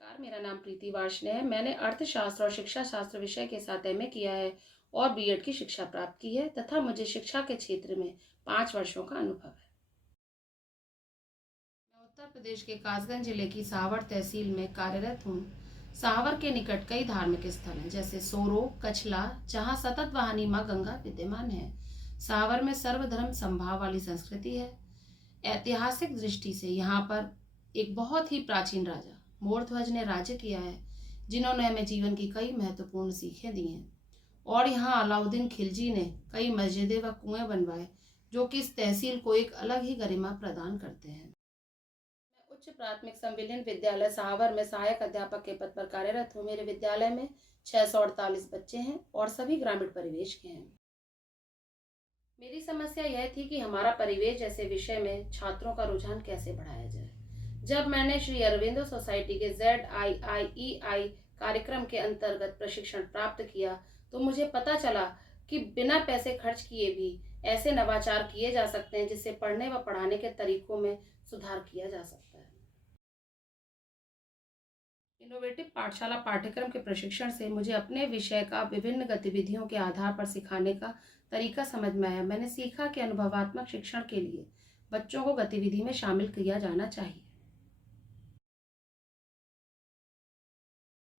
नमस्कार, मेरा नाम प्रीति वार्ष्णेय है। मैंने अर्थशास्त्र और शिक्षा शास्त्र विषय के साथ एमए किया है और बीएड की शिक्षा प्राप्त की है तथा मुझे शिक्षा के क्षेत्र में 5 वर्षों का अनुभव है। मैं उत्तर प्रदेश के कासगंज जिले की सावर तहसील में कार्यरत हूँ। सावर के निकट कई धार्मिक स्थल हैं, जैसे सोरो, कछला, जहाँ सतत वाहिनी माँ गंगा विद्यमान है। सावर में सर्वधर्म समभाव वाली संस्कृति है। ऐतिहासिक दृष्टि से यहाँ पर एक बहुत ही प्राचीन राजा मोरध्वज ने राज्य किया है, जिन्होंने हमें जीवन की कई महत्वपूर्ण सीखें दी हैं। और यहाँ अलाउद्दीन खिलजी ने कई मस्जिदें व कुएं बनवाए, जो कि इस तहसील को एक अलग ही गरिमा प्रदान करते हैं। मैं उच्च प्राथमिक संविलियन विद्यालय सावर में सहायक अध्यापक के पद पर कार्यरत हूँ। मेरे विद्यालय में 648 बच्चे हैं और सभी ग्रामीण परिवेश के हैं। मेरी समस्या यह थी कि हमारा परिवेश जैसे विषय में छात्रों का रुझान कैसे बढ़ाया जाए। जब मैंने श्री अरविंदो सोसाइटी के ZIIEI कार्यक्रम के अंतर्गत प्रशिक्षण प्राप्त किया, तो मुझे पता चला कि बिना पैसे खर्च किए भी ऐसे नवाचार किए जा सकते हैं, जिससे पढ़ने व पढ़ाने के तरीकों में सुधार किया जा सकता है। इनोवेटिव पाठशाला पाठ्यक्रम के प्रशिक्षण से मुझे अपने विषय का विभिन्न गतिविधियों के आधार पर सिखाने का तरीका समझ में आया। मैंने सीखा कि अनुभवात्मक शिक्षण के लिए बच्चों को गतिविधि में शामिल किया जाना चाहिए।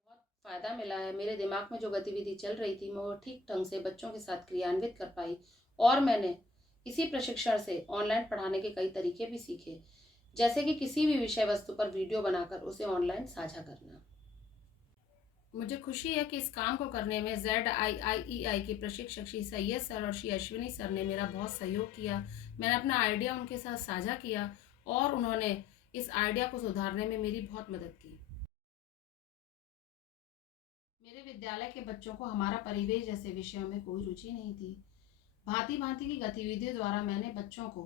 बहुत फ़ायदा मिला है। मेरे दिमाग में जो गतिविधि चल रही थी, मैं वो ठीक ढंग से बच्चों के साथ क्रियान्वित कर पाई और मैंने इसी प्रशिक्षण से ऑनलाइन पढ़ाने के कई तरीके भी सीखे, जैसे कि किसी भी विषय वस्तु पर वीडियो बनाकर उसे ऑनलाइन साझा करना। मुझे खुशी है कि इस काम को करने में ZIIEI के प्रशिक्षक श्री सैयद सर और श्री अश्विनी सर ने मेरा बहुत सहयोग किया। मैंने अपना आइडिया उनके साथ साझा किया और उन्होंने इस आइडिया को सुधारने में मेरी बहुत मदद की। मेरे विद्यालय के बच्चों को हमारा परिवेश जैसे विषयों में कोई रुचि नहीं थी। भांति भांति की गतिविधियों द्वारा मैंने बच्चों को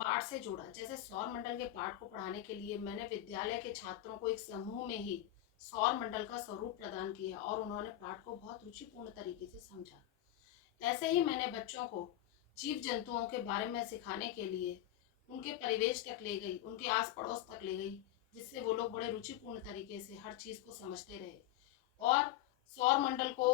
पाठ से जोड़ा। जैसे सौर मंडल के पाठ को पढ़ाने के लिए मैंने विद्यालय के छात्रों को एक समूह में ही सौर मंडल का स्वरूप प्रदान किया और उन्होंने पाठ को बहुत रुचिपूर्ण तरीके से समझा। ऐसे ही मैंने बच्चों को जीव जंतुओं के बारे में सिखाने के लिए उनके परिवेश तक ले गई, उनके आस पड़ोस तक ले गई, जिससे वो लोग बड़े रुचिपूर्ण तरीके से हर चीज़ को समझते रहे। और सौर मंडल को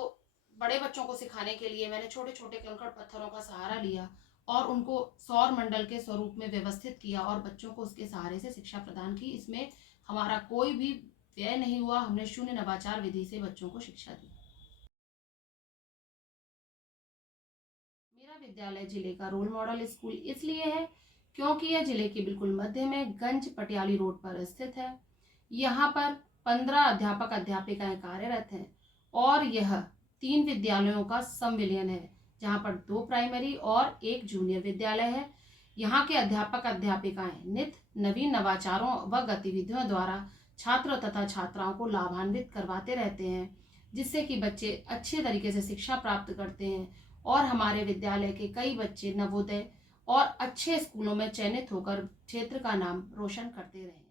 बड़े बच्चों को सिखाने के लिए मैंने छोटे छोटे कंकड़ पत्थरों का सहारा लिया और उनको सौर मंडल के स्वरूप में व्यवस्थित किया और बच्चों को उसके सहारे से शिक्षा प्रदान की। इसमें हमारा कोई भी व्यय नहीं हुआ। हमने शून्य नवाचार विधि से बच्चों को शिक्षा दी। मेरा विद्यालय जिले का रोल मॉडल स्कूल इसलिए है क्योंकि यह जिले के बिल्कुल मध्य में गंज पटियाली रोड पर स्थित है। यहाँ पर 15 अध्यापक अध्यापिकाएं कार्यरत हैं और यह 3 विद्यालयों का संविलियन है, जहाँ पर 2 प्राइमरी और 1 जूनियर विद्यालय है। यहाँ के अध्यापक अध्यापिकाएं नित्य नवीन नवाचारों व गतिविधियों द्वारा छात्र तथा छात्राओं को लाभान्वित करवाते रहते हैं, जिससे कि बच्चे अच्छे तरीके से शिक्षा प्राप्त करते हैं और हमारे विद्यालय के कई बच्चे नवोदय और अच्छे स्कूलों में चयनित होकर क्षेत्र का नाम रोशन करते रहे।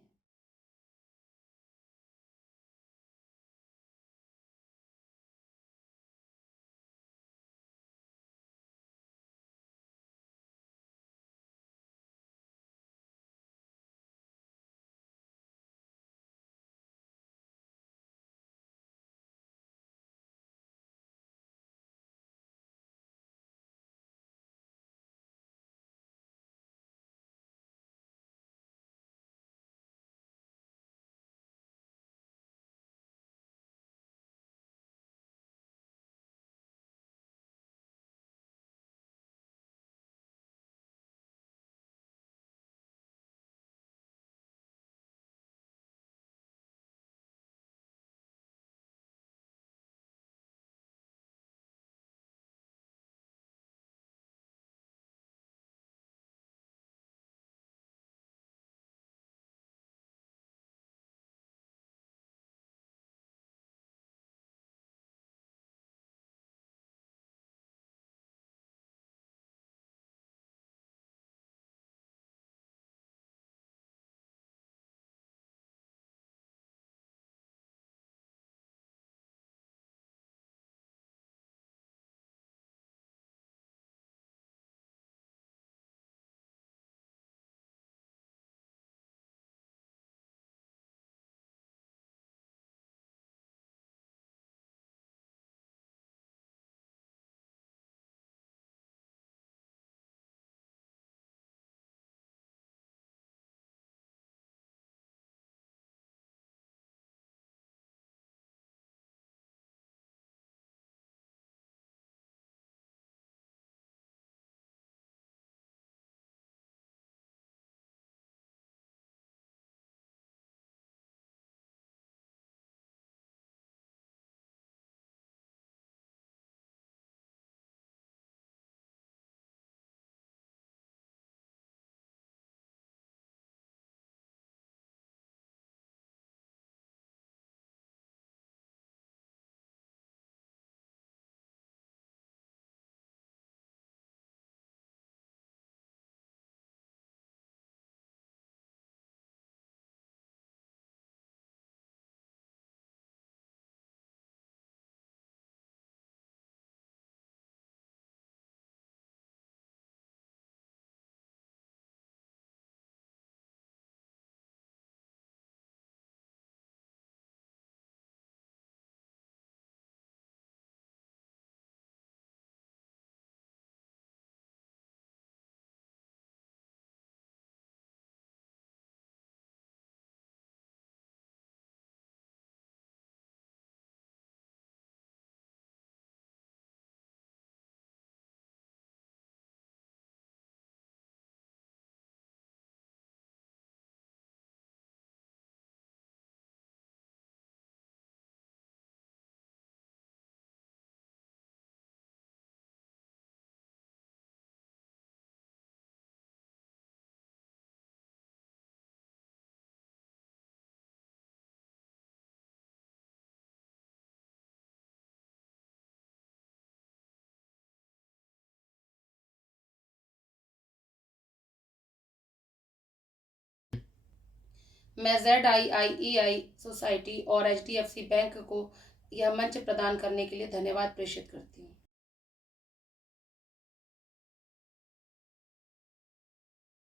मैं ZIIEI सोसाइटी और HDFC बैंक को यह मंच प्रदान करने के लिए धन्यवाद प्रेषित करती हूँ।